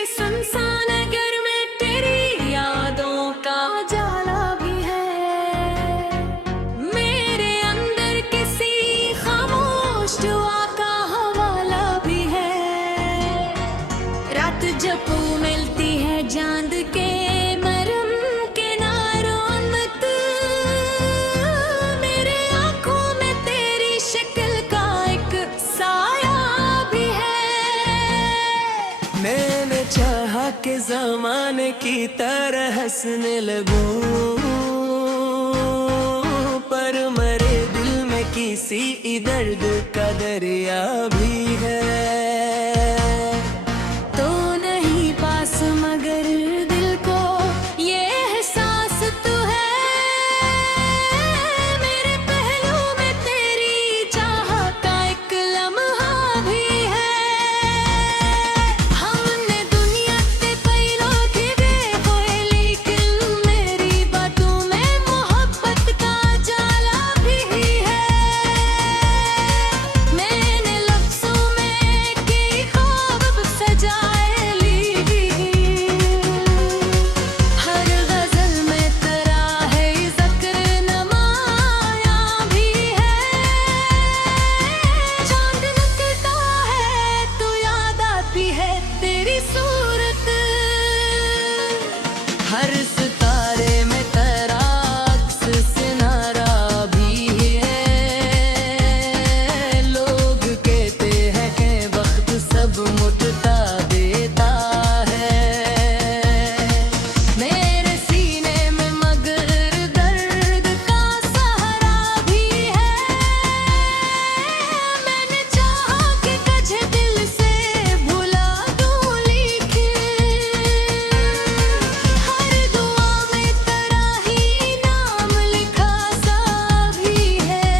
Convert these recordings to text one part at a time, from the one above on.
के सुनसान घर में तेरी यादों का जाला भी है। मेरे अंदर किसी खामोश दुआ का हवाला भी है। रात जब मिलती है चांद के मरम किनारों मत, मेरे आंखों में तेरी शक्ल का एक साया भी है। मैंने चाहा कि ज़माने की तरह हंसने लगूं, पर मरे दिल में किसी दर्द का दरिया भी है। तो नहीं पास मगर दिल को ये एहसास तो है। मेरे पहलू में तेरी चाहत का एक लम्हा भी है। हमने दुनिया से पहलों की बेखोए, लेकिन मेरी बातों में मोहब्बत का जाला भी है। मैंने लफ्ज़ों में कई ख्वाब सजाए ली, हर गज़ल में तेरा है ज़िक्र नमाया भी है। चांद निकलता है तो याद आती है तेरी सूरत, हर सितारे में तेरा अक्स सिनारा भी है। लोग कहते हैं कि वक्त सब मुझता देता है। मेरे सीने में मगर दर्द का सहारा भी है। मैंने चाहा कि तुझे दिल से भुला दूं, लेकिन हर दुआ में तेरा ही नाम लिखा सा भी है।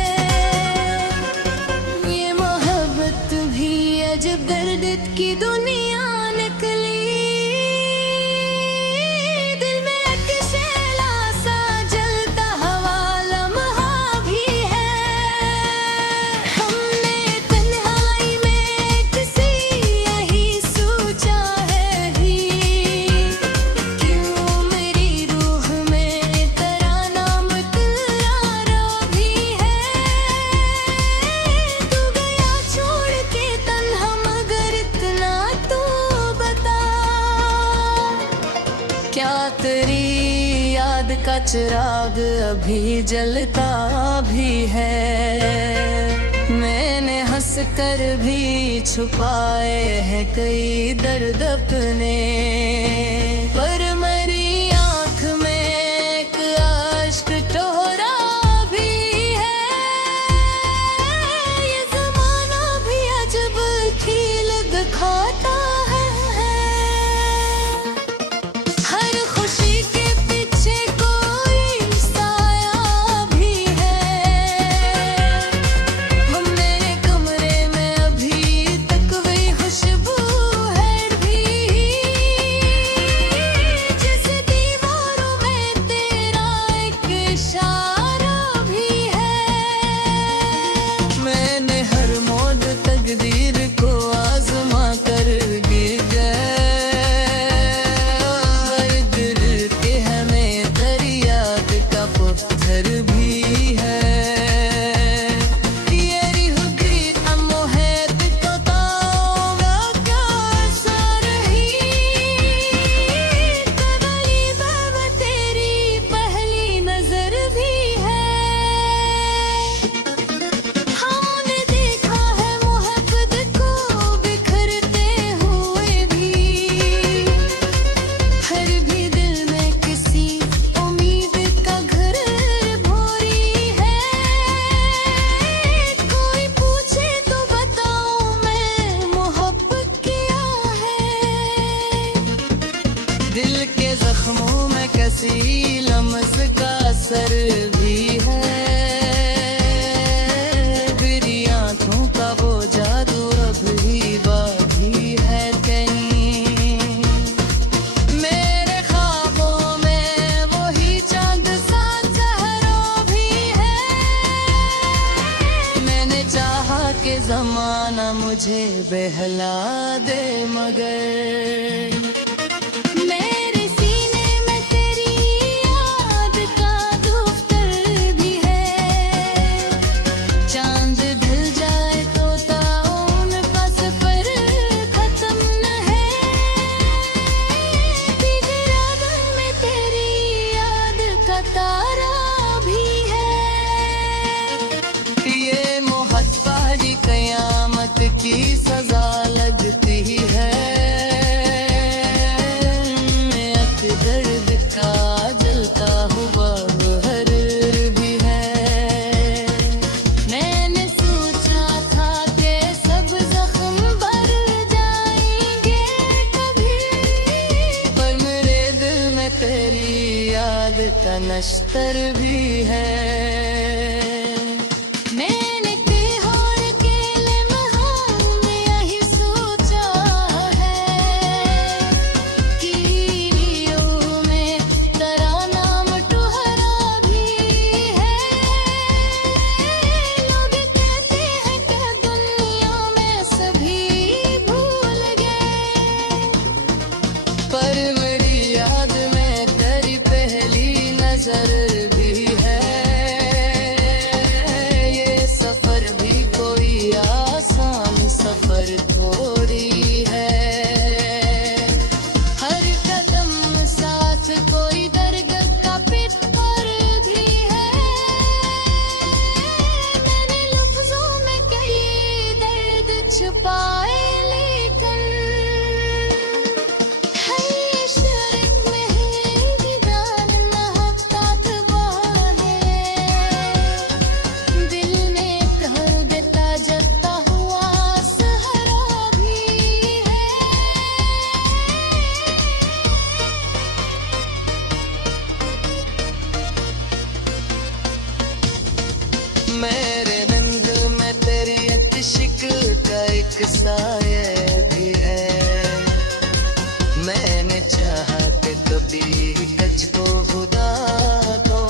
ये मोहब्बत भी अजब दर्द की दुनिया निकली। दिल में एक शैला सा जलता हुआ लम्हा भी है। हमने तन्हाई में किसी यही सोचा है ही, क्यों मेरी रूह में तेरा नाम तरारा भी है। तू गया छोड़ के तन्हा मगर इतना तो बता, क्या तेरी याद का चिराग अभी जलता भी है? मैंने हंस कर भी छुपाए हैं कई दर्द अपने, पर मेरी आंख में एक अश्क ठोरा भी है। ये ज़माना भी अजब खेल दिखाता है। हर खुशी के पीछे कोई साया भी है। मेरे कमरे में अभी तक वही खुशबू है भी, जैसे दीवारों में तेरा एक इशारा भी है। मैंने हर मौज तकदीर को आजमा कर गिर गए, और दिल के हमें तेरी याद का पत्थर भी है। तेरी हुक्री अम्मो है तो ताऊंगा क्या असर ही कदली बाबा तेरी पहली नजर भी है। हमने देखा है मोहब्बत को बिखरते हुए भी, हर भी दिल में किसी उम्मीद का घर भोरी है। कोई पूछे तो बताऊं मैं मोहब्बत क्या है। दिल के जख्मों में किसी लम्स का असर भी है। तेरी आंखों का वो जादू अब भी बाकी है कहीं। मेरे ख्वाबों में वही चांद सा चेहरा भी है। मैंने चाहा कि ज़माना मुझे बहला दे, मगर का नश्तर भी है। मैंने तिहाड़ के लम्हों में यही सोचा है कि यूं में तेरा नाम टुहरा भी है। लोग कहते हैं कि दुनिया में सभी भूल गए, पर मेरी याद में तेरी पहली नजर भी है। ये सफर भी कोई आसान सफर थोड़ी है। हर कदम साथ कोई दर्द का पितर भी है। मैंने लफ्जों में कई दर्द छुपाए, लेकिन है इश्क में है दीदार मोहब्बत बहाने। दिल में तहबता जता हुआ सहारा भी है। मेरे रंग में तेरी एक शिकल का एक साया भी है। मैंने चाहा कि कभी तुझको खुदा दो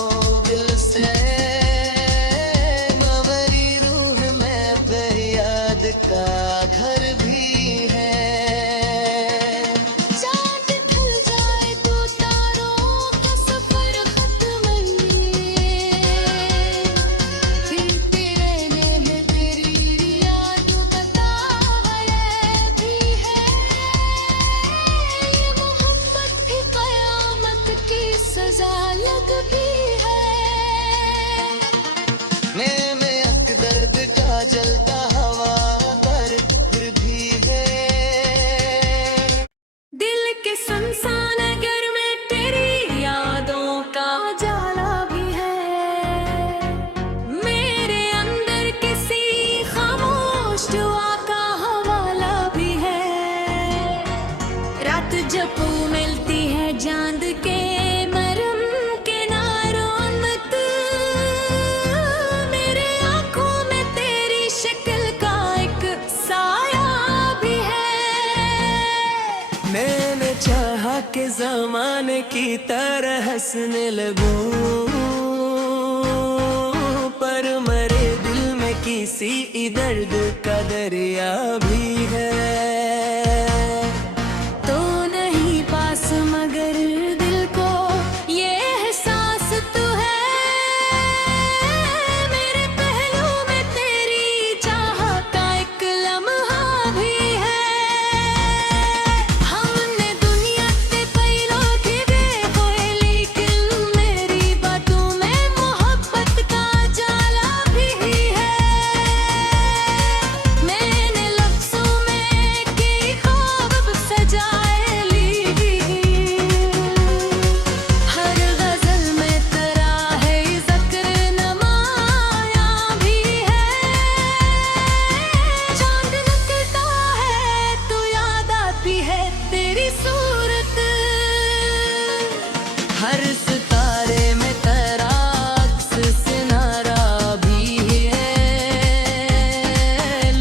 दिल से। मवरी रूह में फरियाद का घर भी है। चाँद ढल जाए तो तारों का सफर खत्म नहीं। फिरते रहने में तेरी यादों का ताया भी है। ये मोहब्बत भी कयामत की सजा लगती है। मैं अक दर्द का जलता हवा पर फिर भी है। दिल के सुनसान घर में तेरी यादों का जाला भी है। मेरे अंदर किसी खामोश दुआ का हवाला भी है। रात जब मिलती है चांद के मरम किनारों मत, मेरे आंखों में तेरी शक्ल का एक साया भी है। मैंने चाहा कि ज़माने की तरह हंसने लगूं, पर मेरे दिल में किसी दर्द का दरिया भी है। तो नहीं पास मगर दिल को ये एहसास तो है। मेरे पहलू में तेरी चाहत का एक लम्हा भी है। हमने दुनिया से पहलों की देखोए, लेकिन मेरी बातों में मोहब्बत का जाला भी है। मैंने लफ्जों में कई ख्वाब सजाए ली। हर गजल में तेरा है ज़िक्र नमाया भी है। चांद निकलता है तो याद आती है तेरी सूरत। हर सितारे में तेरा अक्स सिनारा भी है।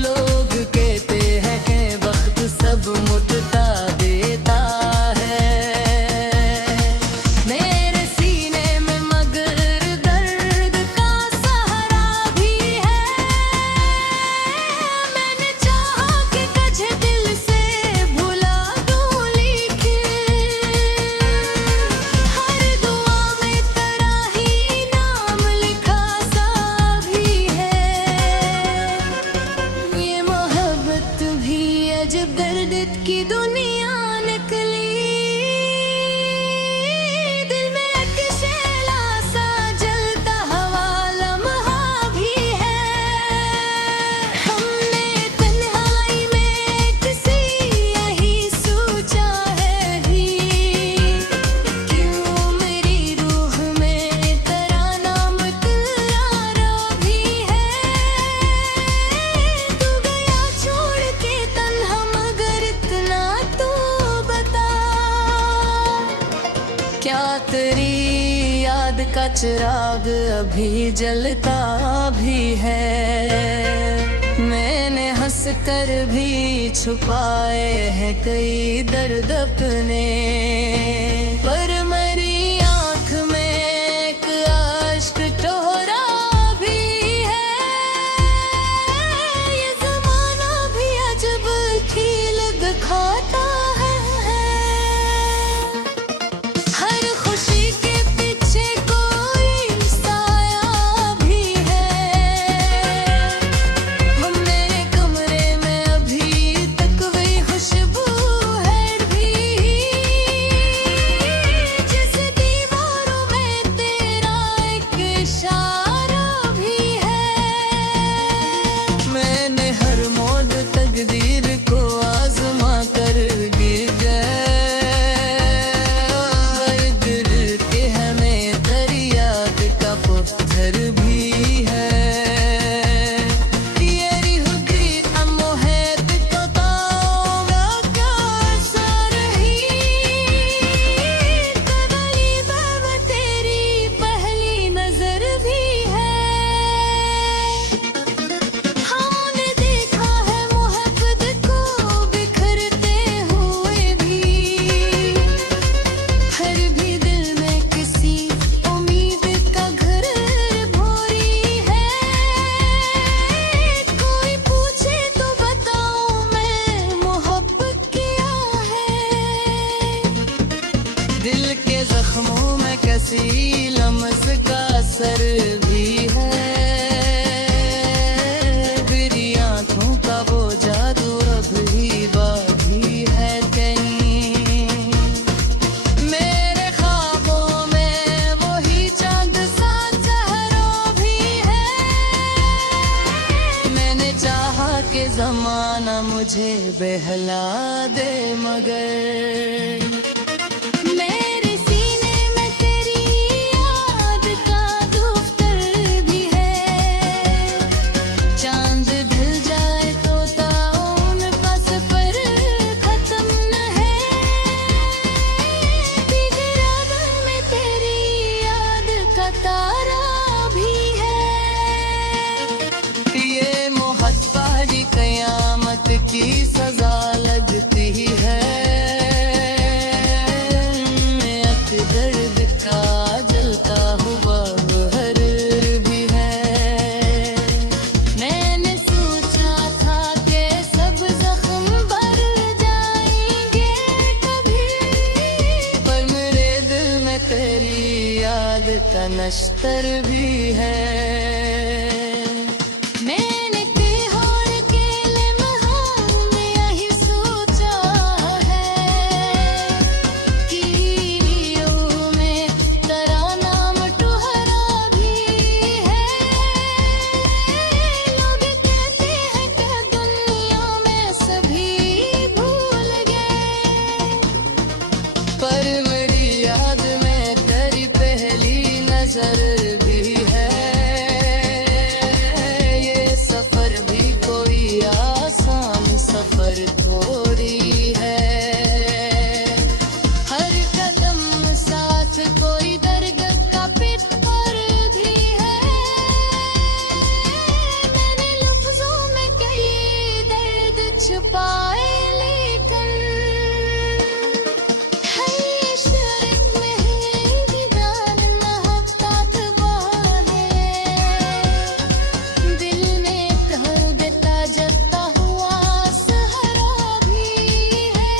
लोग कहते हैं कि वक्त सब मुझता देता है। मेरे सीने में मगर दर्द का सहारा भी है। मैंने चाहा कि तुझे दिल से भुला दूं, लेकिन हर दुआ में तेरा ही नाम लिखा सा भी है। ये मोहब्बत भी अजब दर्द की दुनिया निकली। दिल में एक शैला सा जलता हवा लम्हा भी है। हमने तन्हाई में किसी यही सोचा है ही, क्यों मेरी रूह में तेरा नाम तुरारा भी है। तू गया छोड़ के तन्हा मगर इतना तो बता, क्या तेरी का चिराग अभी जलता भी है। मैंने हंस कर भी छुपाए हैं कई दर्द अपने, पर मेरी आंख में एक आश्क टोहरा भी है। ये जमाना भी अजब खेल दिखाता है। हर खुशी के पीछे कोई साया भी है। मेरे कमरे में अभी तक वही खुशबू है भी, जैसे दीवारों में तेरा एक इशारा भी है। मैंने हर मौज तकदीर को आजमा कर गिर गए। दिल के हमें दरियाद का पत्थर भी है। ये रिहुगी अमोहत को ताऊंगा क्या असर ही। कदली बाबा तेरी पहली नजर भी है। हमने देखा है मोहब्बत को बिखरते हुए भी, हर भी दिल में किसी उम्मीद का घर भोरी है। कोई पूछे तो बताऊं मैं मोहब्बत क्या है। दिल के जख्मों में कैसी लम्स का असर भी है। मेरी आंखों का वो जादू अब भी बाकी है कहीं। मेरे ख्वाबों में वही चांद सा चेहरा भी है। मैंने चाहा कि जमाना मुझे बहला दे, मगर मेरे सीने में तेरी याद का दफ्तर भी है। चांद ढल जाए तो ताउन का सफर खत्म न है। भीगे रागन में तेरी याद का तारा भी है। ये मोहब्बत ही कयामत की सजा लगती है। एक दर्द का जलता हुआ बहर भी है। मैंने सोचा था कि सब जख्म भर जाएंगे कभी, पर मेरे दिल में तेरी याद का नश्तर भी है। मैंने तिहाड़ के लम्हों में यही सोचा है कि यूं में तेरा नाम टोहरा भी है। लोग कहते हैं कि दुनिया में सभी भूल गए, पर मेरी याद में तेरी पहली नजर भी है। ये सफर भी कोई आसान सफर थोड़ी है। हर कदम साथ कोई दर्द का पितर भी है। मैंने लफ्जों में कई दर्द छुपाए, लेकिन है ये शर्त में है दीदार मोहब्बत है। दिल में तहबता जता हुआ सहारा भी है।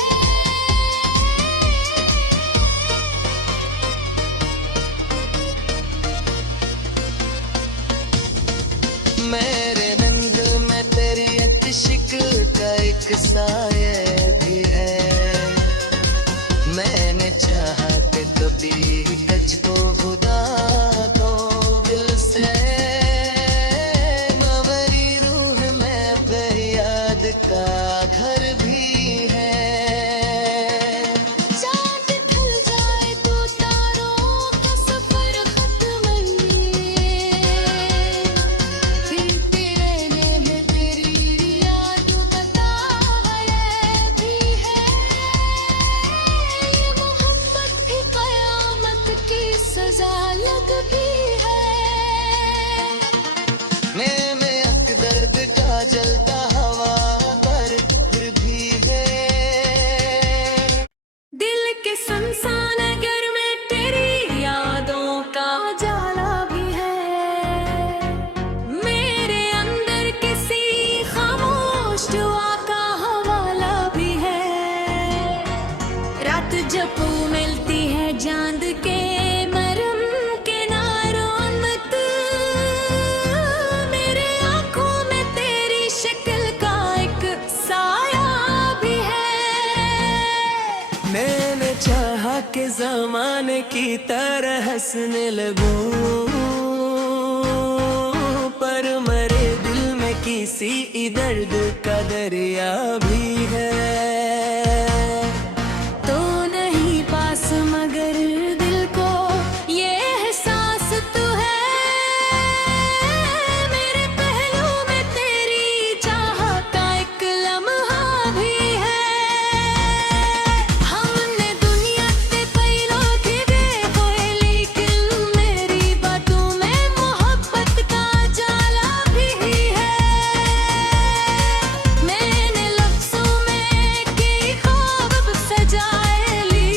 मेरे रंग में तेरी एक शिकल का एक साया भी है। मैंने चाहा कि कभी तुझको खुदा दो दिल से। मवरी रूह में फरियाद का घर भी है। चांद ढल जाए तो तारों का सफर खत्म नहीं। फिरते रहने में तेरी यादों का ताया जब मिलती है चांद के मरम किनारों मत, मेरे आंखों में तेरी शक्ल का एक साया भी है। मैंने चाहा कि ज़माने की तरह हंसने लगूं, पर मेरे दिल में किसी दर्द का दरिया भी है। तो नहीं पास मगर दिल को ये एहसास तो है, मेरे पहलू में तेरी चाहत का एक लम्हा भी है। हमने दुनिया से पहलों की होए, लेकिन मेरी बातों में मोहब्बत का जाला भी है। मैंने लफ्ज़ों में कई ख्वाब सजाए ली,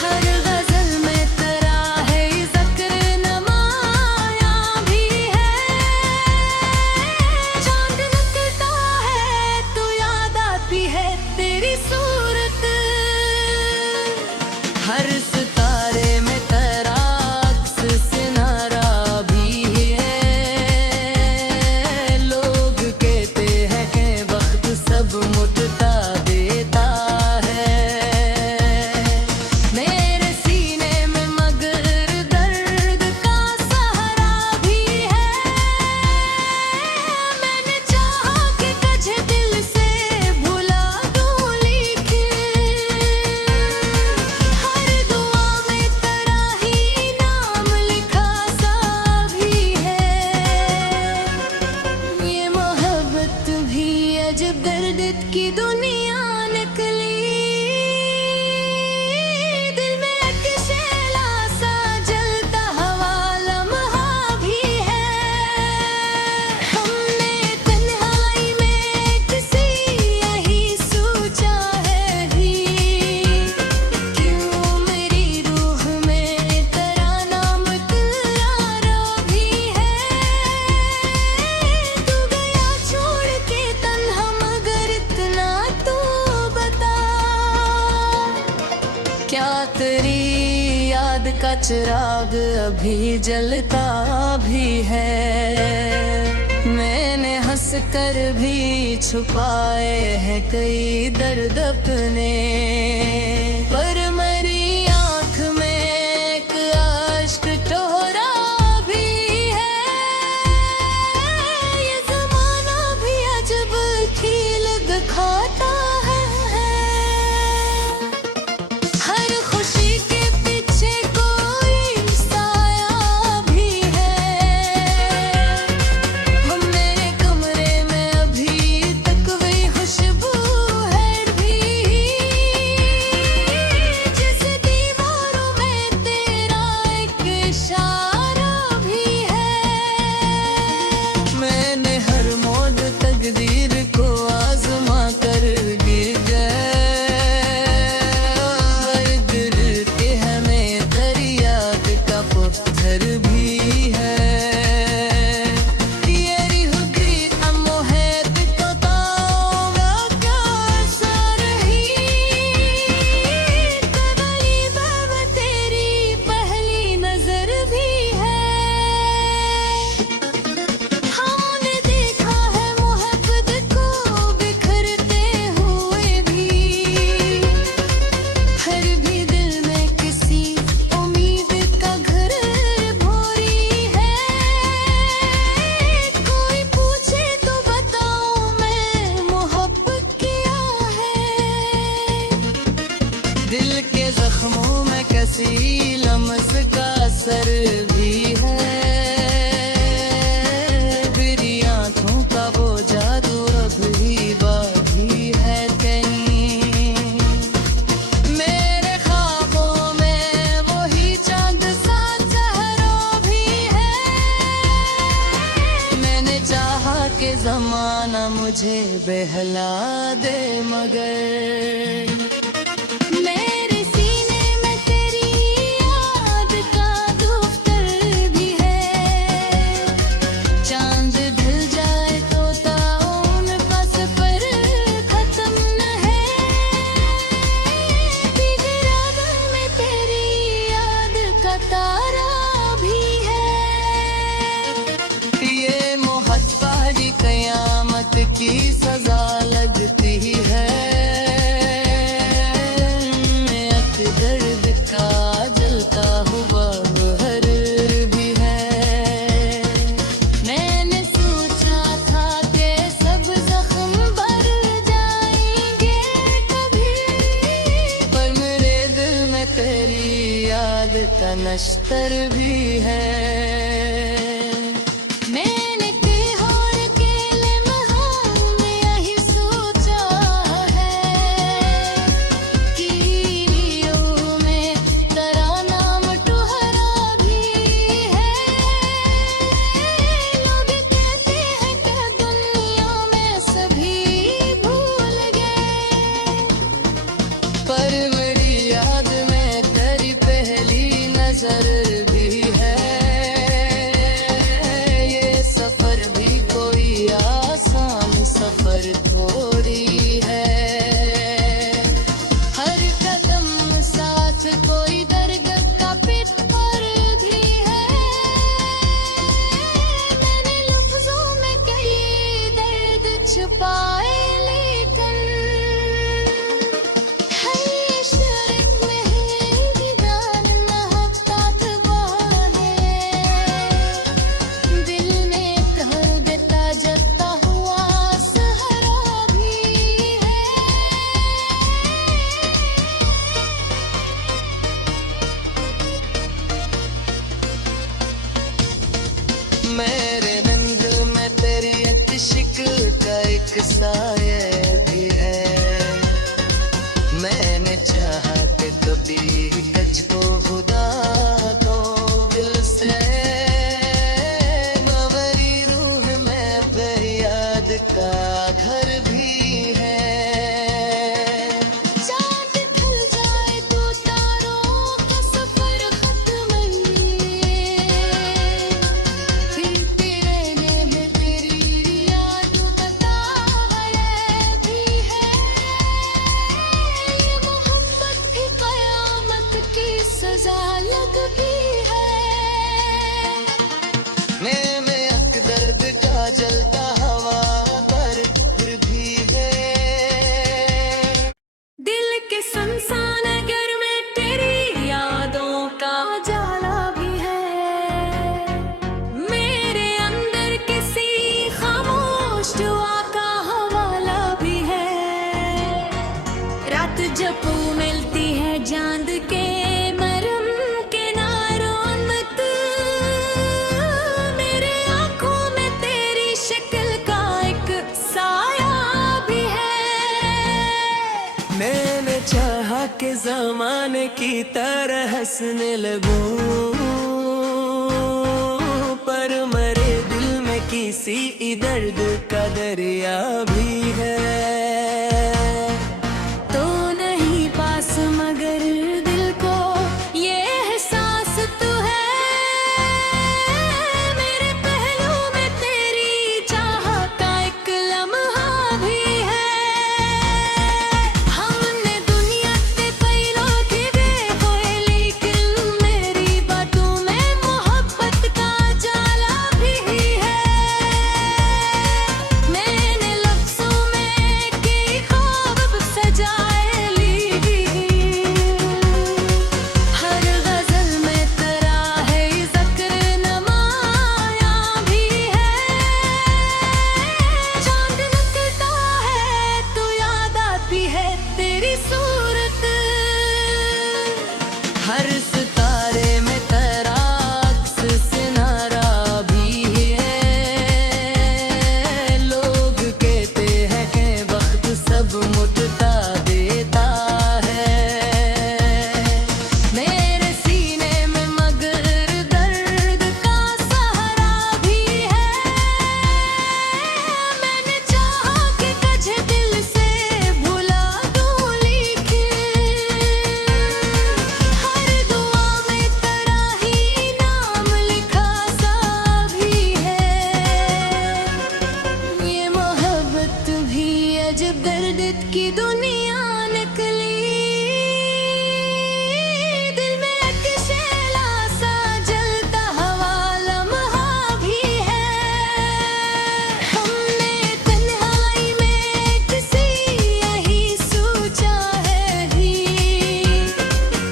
हर गज़ल में तेरा है ज़िक्र नमाया भी है। चांद निकलता है तो याद आती है तेरी सूरत, हर सितारे में तेरा अक्स सिनारा भी है। लोग कहते हैं कि वक्त सब मुझता देता है, मेरे सीने में मगर दर्द का सहारा भी है। मैंने चाहा कि तुझे दिल से भुला दूं, लेकिन हर दुआ में तेरा ही नाम लिखा सा भी है। ये मोहब्बत भी अजब दर्द की दुनिया निकली, दिल में एक शेला सा जलता हुआ लम्हा भी है। हमने तन्हाई में किसी यही सोचा है ही, क्यों मेरी रूह में तेरा नाम करारा भी है। तू गया छोड़ के तन्हा मगर इतना तो बता, क्या तेरी याद का चिराग अभी जलता भी है? मैंने हंस कर भी छुपाए हैं कई दर्द अपने, पर मेरी आंख में एक अश्क टोरा भी है। ये ज़माना भी अजब खेल दिखाता है, हर खुशी के पीछे कोई साया भी है। मेरे कमरे में अभी तक वही खुशबू है भी, जिस दीवारों में तेरा एक इशारा भी है। मैंने हर मौज तकदीर को आजमा कर गिर गए, दिल के हमें दरियाद का पत्थर भी है। तेरी हुक्री अम्मो है तो ताऊंगा क्या असर ही कदली बाबा तेरी पहली नजर भी है। हमने देखा है मोहब्बत को बिखरते हुए भी, हर भी दिल में किसी उम्मीद का घर भोरी है। कोई पूछे तो बताऊं मैं मोहब्बत क्या है। दिल के जख्मों में कसी लम्स का असर भी है। मेरी आंखों का वो जादू अब भी बाकी है कहीं, मेरे ख्वाबों में वही चांद सा चेहरा भी है। मैंने चाहा कि ज़माना मुझे बहला दे, मगर मेरे सीने में तेरी याद का दफ्तर भी है। चांद ढल जाए तो ताउन का सफर खत्म न है। का नश्तर भी है। मैंने तिहोर के लम्हों में यही सोचा है कि यूं में तेरा नाम टुहरा भी है। लोग कहते हैं कि दुनिया में सभी भूल गए, पर मेरी याद में तेरी पहली नजर भी है। ये सफर भी कोई आसान सफर थोड़ी है। हर कदम साथ कोई दर्द का पितर भी है। मैंने लफ्जों में कई दर्द छुपाए, लेकिन है इश्क में है दीदार मोहब्बत बहाने। दिल में तहबता जता हुआ सहारा भी है। मेरे नंद में तेरी एक शिकल का एक साया भी है। मैंने चाहा कि कभी तुझको खुदा दो दिल से। मवरी रूह में फरियाद का घर भी है। चाँद ढल जाए तो तारों का सफर खत्म फिरते रहने में तेरी यादों का ताया भी है। ये मोहब्बत भी कयामत की सजा लग भी है। मैं अक दर्द का जलता हवा पर फिर भी है। दिल के सुनसान घर में तेरी यादों का जाला भी है। मेरे अंदर किसी खामोश दुआ का हवाला भी है। रात जब मिलती है चांद के मरम किनारों मत, मेरे आंखों में तेरी शक्ल का एक साया भी है। मैंने चाहा कि ज़माने की तरह हंसने लगूं, पर मेरे दिल में किसी दर्द का दरिया भी है। तो नहीं पास मगर दिल को ये एहसास तो है। मेरे पहलू में तेरी चाहत का एक लम्हा भी है। हमने दुनिया से पहलों की होए, लेकिन मेरी बातों में मोहब्बत का जाला भी है। मैंने लफ्जों में कई ख्वाब सजाए ली, हर गजल में तेरा है ज़िक्र नमाया भी है। चांद निकलता है तो याद आती है तेरी सूरत। हर सितारे में तेरा अक्स सिनारा भी है। लोग कहते हैं कि वक्त सब मुझता देता है। मेरे सीने में मगर दर्द का सहारा भी है। मैंने चाहा कि तुझे दिल से भुला दूं, लेकिन हर दुआ में तेरा ही नाम लिखा सा भी है। ये मोहब्बत भी अजब दर्द की दुनिया निकली। दिल में एक शैला सा जलता हवा लम्हा भी है। हमने तन्हाई में किसी यही सोचा है ही,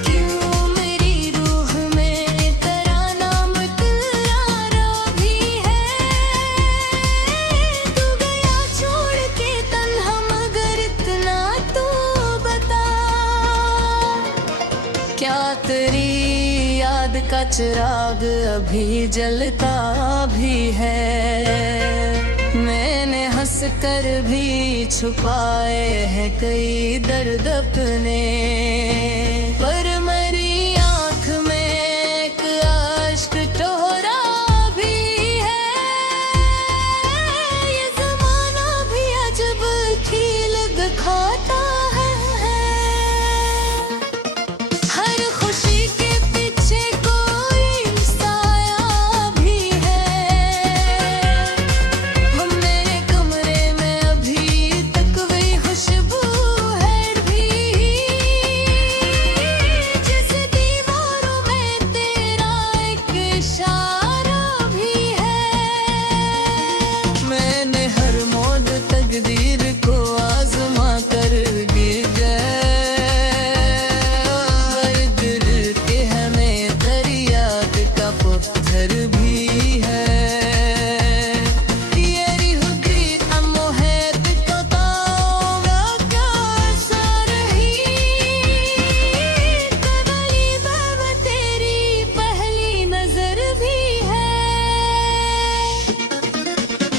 क्यों मेरी रूह में तेरा नाम तुरारा भी है। तू गया छोड़ के तन्हा मगर इतना तो बता, क्या तेरी का चिराग अभी जलता भी है। मैंने हंस कर भी छुपाए हैं कई दर्द अपने, पर मेरी आंख में एक अश्क टोहरा भी है। ये जमाना भी अजब खील दिखाता है। हर खुशी के पीछे कोई साया भी है। मेरे कमरे में अभी तक वही खुशबू है भी, जिस दीवारों में तेरा एक इशारा भी है। मैंने हर मौज तकदीर को आजमा कर गिर गए, हर दिल के हमें दरिया का पत्थर भी है। ये रिहुगी अमोहत को ताऊंगा क्या असर ही, कबली बाबा तेरी पहली नजर भी है।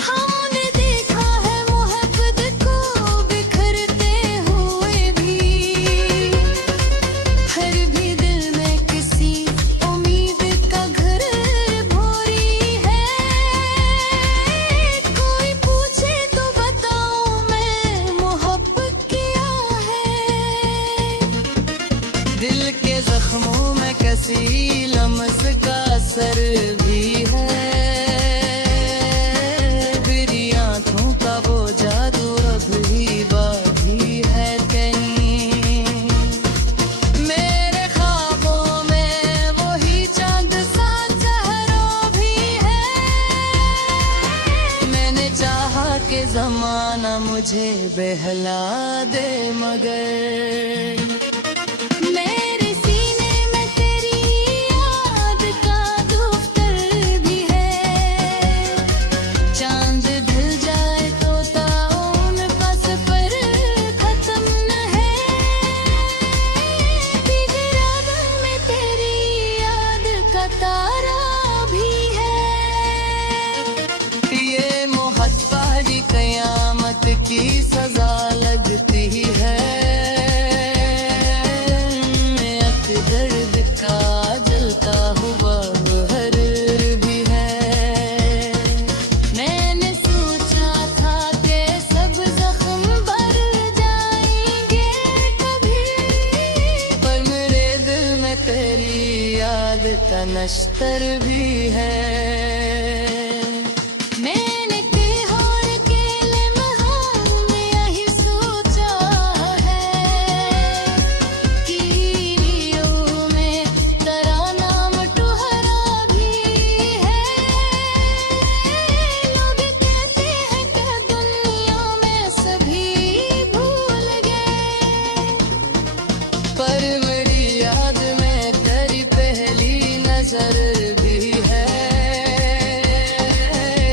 हमने देखा है मोहब्बत को बिखरते हुए भी, हर भी दिल में किसी उम्मीद का घर भोरी है। कोई पूछे तो बताऊं मैं मोहब्बत किया है। दिल के जख्मों में किसी लम्स का असर भी है। मेरी आंखों का वो जादू अब भी बाकी है कहीं। मेरे ख्वाबों में वही चांद सा चेहरा भी है। मैंने चाहा कि जमाना मुझे बहला दे, मगर मेरे सीने में तेरी याद का दफ्तर भी है। चांद ढल जाए तो ताउन का सफर खत्म न है। भीगे रातों में तेरी याद का तारा भी है। ये मोहब्बत कयामत की सजा लगती है। एक दर्द का जलता हुआ हर भी है। मैंने सोचा था कि सब जख्म भर जाएंगे कभी, पर मेरे दिल में तेरी याद का नश्तर भी है। मैंने तिहाड़ के लम्हों में यही सोचा है कि रीयों में तेरा नाम टोहरा भी है। लोग कहते हैं कि दुनिया में सभी भूल गए, पर मेरी याद में तेरी पहली नजर भी है।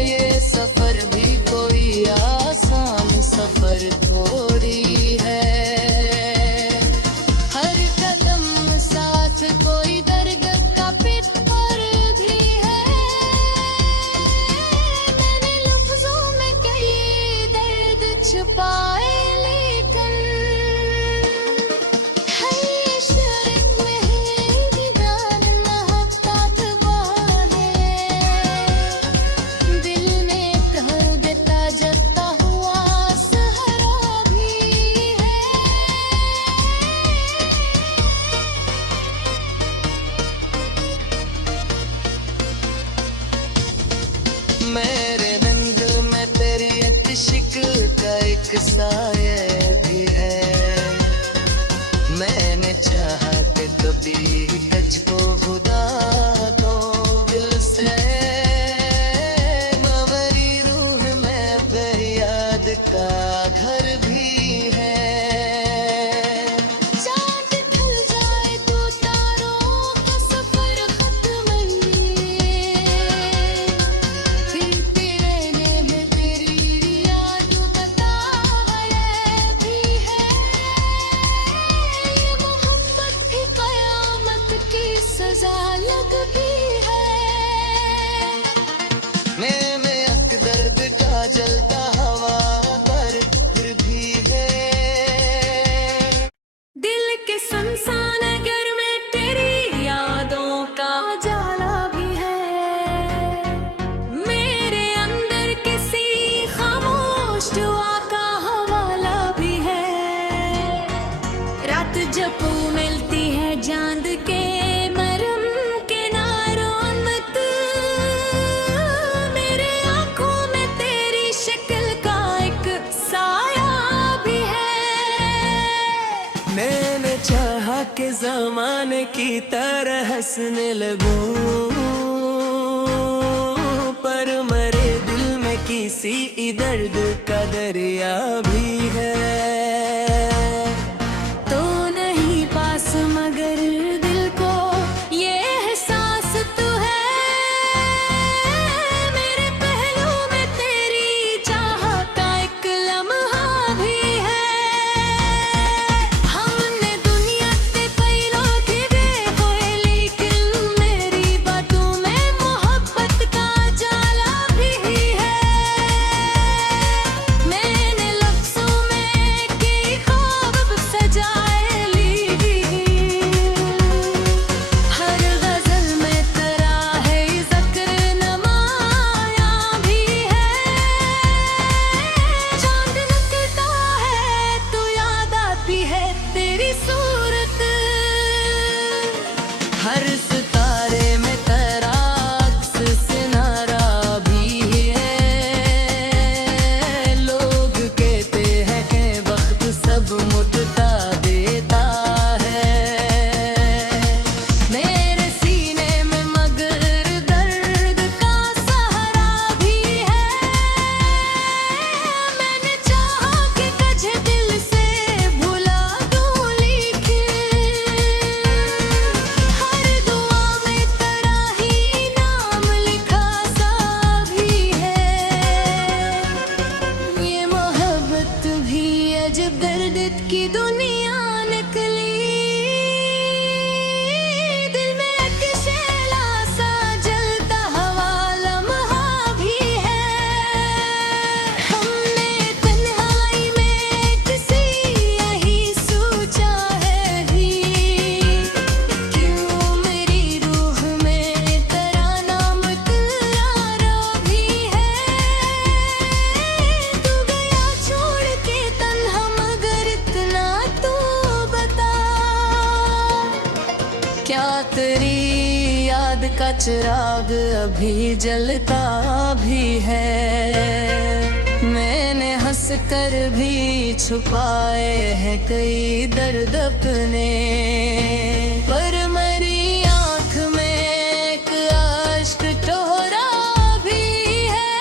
ये सफर भी कोई आसान सफर थोड़ी है। हर कदम साथ कोई दर्द का पितर भी है। मैंने लफ्जों में कई दर्द छुपाए, लेकिन है ये शर्क में है दीदार मोहब्बत बहाने। दिल में कहर देता जगता हुआ सहारा भी है। मेरे नंद में तेरी एक शिकल का एक साया भी है। मैंने चाहा कि कभी तुझको खुदा दो दिल से, मवरी रूह में फरियाद का घर भी है। चांद ढल जाए तो तारों का सफर खत्म ही है। फिरते रहने में तेरी यादों का ताया जब मिलती है चांद के मरम किनारों मत, मेरे आंखों में तेरी शक्ल का एक साया भी है। मैंने चाहा कि ज़माने की तरह हंसने लगूं, पर मरे दिल में किसी दर्द का दरिया भी है। तो नहीं पास मगर दिल को ये एहसास तो है, मेरे पहलू में तेरी चाहत का एक लम्हा भी है। हमने दुनिया से पहलों की होए, लेकिन मेरी बातों में मोहब्बत का जाला भी है। मैंने लफ्ज़ों में कई ख्वाब सजाए ली, हर गज़ल में तेरा है ज़िक्र नमाया भी है। चांद निकलता है तो याद आती है तेरी सूरत, हर सितारे में तेरा अक्स सिनारा भी है। लोग कहते हैं कि वक्त सब मुझता देता है, मेरे सीने में मगर दर्द का सहारा भी है। मैंने चाहा कि तुझे दिल से भुला दूं, लेकिन हर दुआ में तेरा ही नाम लिखा सा भी है। ये मोहब्बत भी अजब दर्द की दुनिया निकली, दिल में एक शैला सा जलता हवा लम्हा भी है। हमने तन्हाई में किसी यही सोचा है ही, क्यों मेरी रूह में तेरा नाम करारा भी है। तू गया छोड़ के तन्हा मगर इतना तो बता, क्या तेरी याद का चिराग अभी जलता भी है? मैंने हंस कर भी छुपाए हैं कई दर्द अपने, पर मेरी आंख में एक अश्क टोरा भी है।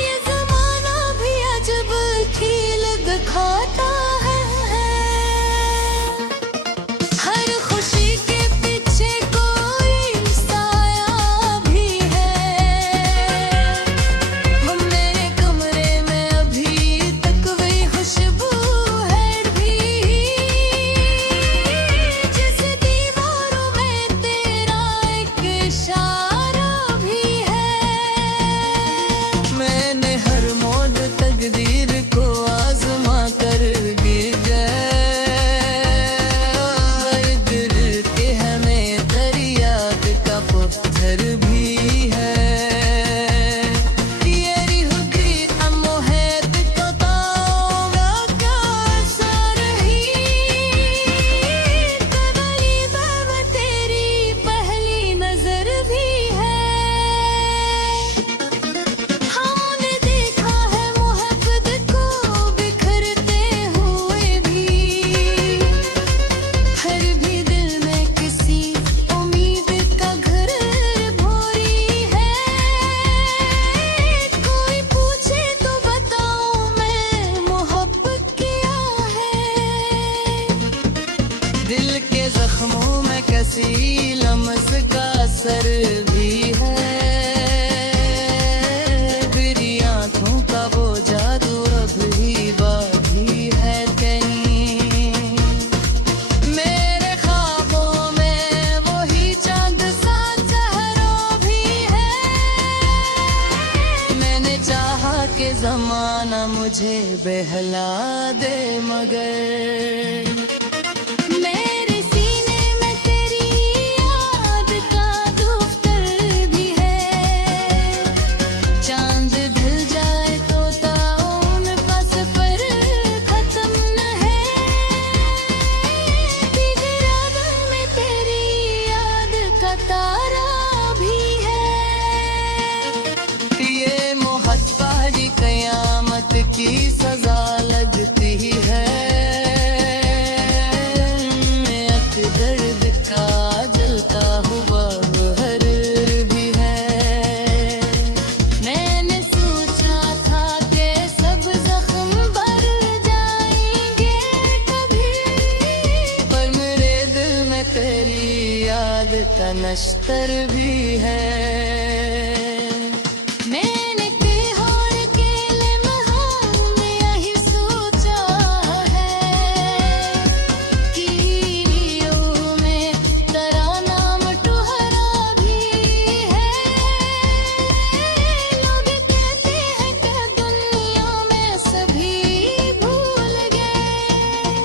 ये ज़माना भी अजब खेल दिखाता है, हर खुशी के पीछे कोई साया भी है। मेरे कमरे में अभी तक वही खुशबू है भी, जिस दीवारों में तेरा एक इशारा भी है। मैंने हर मौज तकदीर को आजमा कर गिर गए, दिल के हमें तेरी याद का पत्थर भी है। ये रूह की अमोहत को ताऊंगा क्या असर ही कदली बाब तेरी पहली नजर भी है। हमने देखा है मोहब्बत को बिखरते हुए भी, हर भी दिल में किसी उम्मीद का घर भोरी है। कोई पूछे तो बताऊं मैं मोहब्बत क्या है। दिल के जख्मों में कसी लम्स का असर भी है, फिर आंखों का वो जादू अब भी बाकी है कहीं। मेरे ख्वाबों में वही चांद सा चेहरा भी है। मैंने चाहा कि ज़माना मुझे बहला दे, मगर मेरे सीने में तेरी याद का दफ्तर भी है। चांद ढल जाए तो ताउन का सफर खत्म न है। का नश्तर भी है। मैंने तिहाड़ के लम्हात में यही सोचा है कि यूं में तेरा नाम टुहरा भी है। लोग कहते हैं कि दुनिया में सभी भूल गए,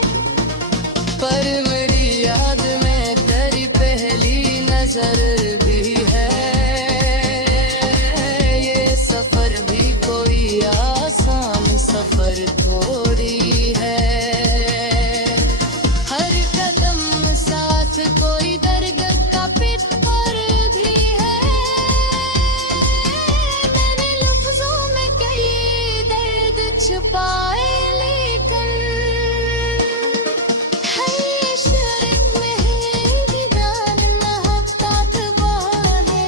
पर मेरी याद में तेरी पहली नजर भी है। ये सफर भी कोई आसान सफर थोड़ी है। हर कदम साथ कोई दर्द का पितर भी है। मैंने लफ्जों में कई दर्द छुपाए, लेकिन है इश्क में है दीदार मोहब्बत बहाने।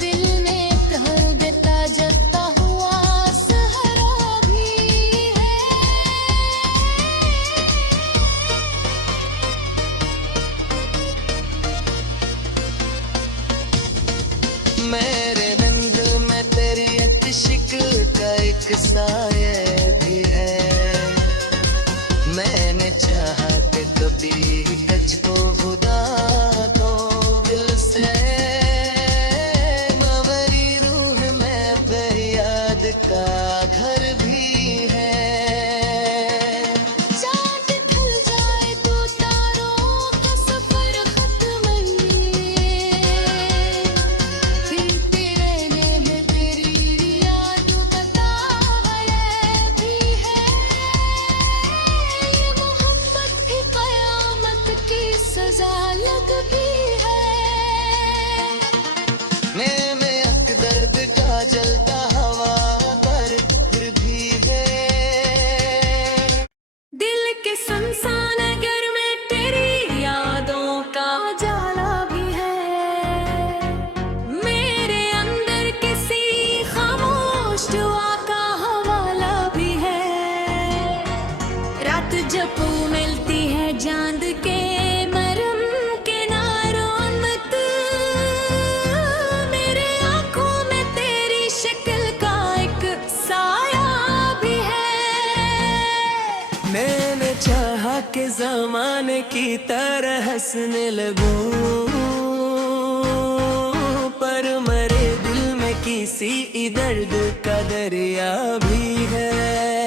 दिल में तहलता जलता हुआ सहरा भी है। मेरे रंग में तेरी एक शिकल का एक साया भी है। मैंने चाहा कि कभी तुझको खुदा दो दिल से। मवरी रूह में फरियाद का घर भी है। चाँद ढल जाए तो तारों का सफर खत्म है। फिरते रहने में तेरी यादों का ताया भी है। ये मोहब्बत भी कयामत की सजा लग भी है। मैं अक दर्द का जलता हवा पर फिर भी है। दिल के सुनसान घर में तेरी यादों का जाला भी है। मेरे अंदर किसी खामोश दुआ का हवाला भी है। रात जब मिलती है चांद के मरम किनारों मत, मेरे आंखों में तेरी शक्ल का एक साया भी है। मैंने चाहा कि जमाने की तरह हंसने लगूं, पर मेरे दिल में किसी दर्द का दरिया भी है।